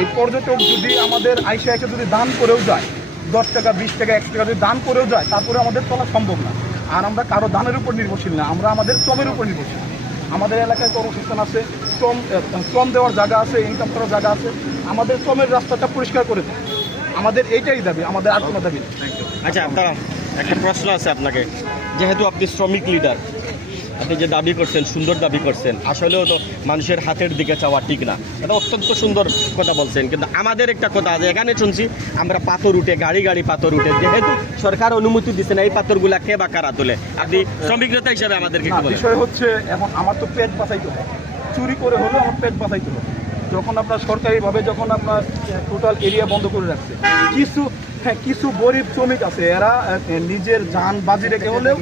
এই পর্যটক যদি আমাদের আইসা এসে যদি দান করেও যায় 10 টাকা 20 টাকা 1 টাকা যদি দান করেও যায়, তারপরে আমাদের চলা সম্ভব না। আর আমরা কারো দানের উপর নির্ভরশীল না, আমরা আমাদের শ্রমের উপর নির্ভরশীল। আমাদের এলাকায় কর্মসংস্থান আছে, শ্রম দেওয়ার জায়গা আছে, ইনকাম করার জায়গা আছে। আমাদের শ্রমের রাস্তাটা পরিষ্কার করে দেয়, আমাদের এইটাই দাবি, আমাদের আর কোনো দাবি নেই। আচ্ছা, আপনারা একটা প্রশ্ন আছে আপনাকে, যেহেতু আপনি শ্রমিক লিডার, আপনি যে দাবি করছেন, সুন্দর দাবি করছেন, আসলেও তো মানুষের হাতের দিকে চাওয়া ঠিক না, এটা অত্যন্ত সুন্দর কথা বলছেন। কিন্তু আমাদের একটা কথা আছে, এখানে শুনছি আমরা পাথর উঠে, গাড়ি গাড়ি পাথর উঠে, যেহেতু সরকার অনুমতি দিচ্ছে না, এই পাথরগুলা কে বা কারা তোলে? আপনি শ্রমিক নেতা হিসাবে আমাদেরকে কি বলেন? বিষয় হচ্ছে, এখন আমার তো পেট বাঁচাইতে হবে, চুরি করে হলেও আমার পেট বাঁচাইতে হবে। যখন আপনার সরকারিভাবে যখন আপনার টোটাল এরিয়া বন্ধ করে রাখছে, কিছু গরিব শ্রমিক আছে, এরা নিজের যান বাজি রেখে হলেও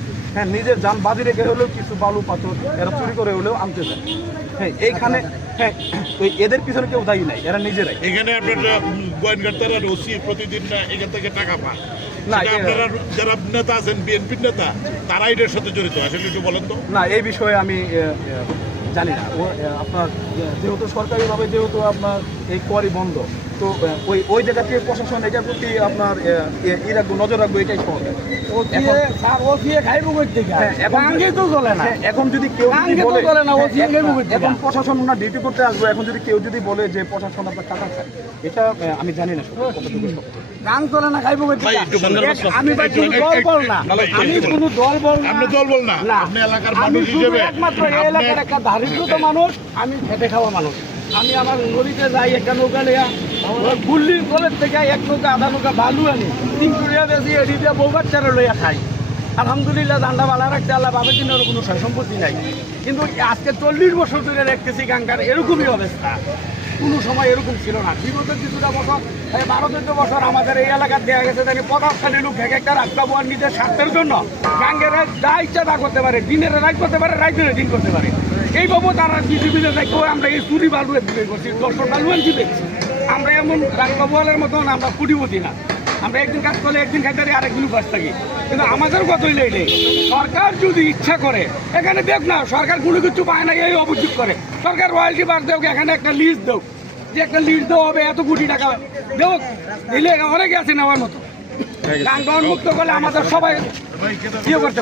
নিজের যান বাজি রেখে হলেও কিছু বালু পাথর এরা চুরি করে হলেও আনতে যায়। এইখানে এদের পিছনে কেউ দায়ী নাই, এরা নিজেরাই। এখানে আপনারা গোয়েন্দারা ওসি প্রতিদিন এখান থেকে টাকা পান না, আপনারা যারা নেতা আছেন, বিএনপির নেতা, তারা এটার সাথে জড়িত, আসলে একটু বলেন তো। না, এই বিষয়ে আমি জানি না। আপনার যেহেতু সরকারিভাবে যেহেতু আপনার এই কোয়ারি বন্ধ, তো ওই জায়গা থেকে প্রশাসন এটার প্রতি আপনার রাখবো, নজর রাখবো, এটাই সহজ। এখন যদি কেউ বলে, এখন প্রশাসন ওনার ডিউটি করতে আসবে, এখন যদি কেউ যদি বলে যে প্রশাসন আপনার টাকা খায়, এটা আমি জানি না কতটুকু সত্য। গান চলে না, খাইব আমি কোনো দল বল না, আপনি দল বল না, আপনি এলাকার মানুষ হিসেবে একমাত্র এই এলাকার একটা দারিদ্রত মানুষ, আমি খেটে খাওয়া মানুষ। আমি আমার নদীতে যাই, একটা নৌকা নেয়া গুল্লি কলের থেকে 1 নৌকা 1/2 নৌকা বালু আনি, 3 কুড়িয়া বেশি এটি দিয়ে বউ বাচ্চারা লইয়া খাই। আলহামদুলিল্লাহ, দান্ডা বালা রাখতে আল্লাহ বাবার দিনের কোনো সয় সম্পত্তি নাই। কিন্তু আজকে 40 বছর ধরে দেখতেছি গাঙ্গার এরকমই অবস্থা, কোনো সময় এরকম ছিল না। বিগত কিছুটা বছর, 12-14 বছর আমাদের এই এলাকার দেওয়া গেছে জানি 50 লোক এক একটা রাস্তা বোয়ার নিজের স্বার্থের জন্য গাঙ্গের যা ইচ্ছা তা করতে পারে, দিনের রাত করতে পারে, রাইতের দিন করতে পারে। এইভাবে তারা পৃথিবীতে দেখো আমরা এই চুরি বালুয়ের দিকে করছি, 10 বালুয়ের দিকে। আমরা এমন রাঙ্গাবোয়ালের মতন আমরা কুটিপতি না, আমরা একদিন কাজ করলে একদিন খাইতে পারি, আরেকদিন উপাস থাকি। কিন্তু আমাদের কত হইলে এটাই, সরকার যদি ইচ্ছা করে, এখানে দেখ না, সরকার কোনো কিছু পায় না, এই অভিযোগ করে সরকার রয়্যালটি বার দেখ, এখানে একটা লিস্ট দেখ, যে একটা লিস্ট দেওয়া হবে, এত কোটি টাকা দেখ দিলে অনেকে আছে নেওয়ার মতো। গান মুক্ত করলে আমাদের সবাই ইয়ে করতে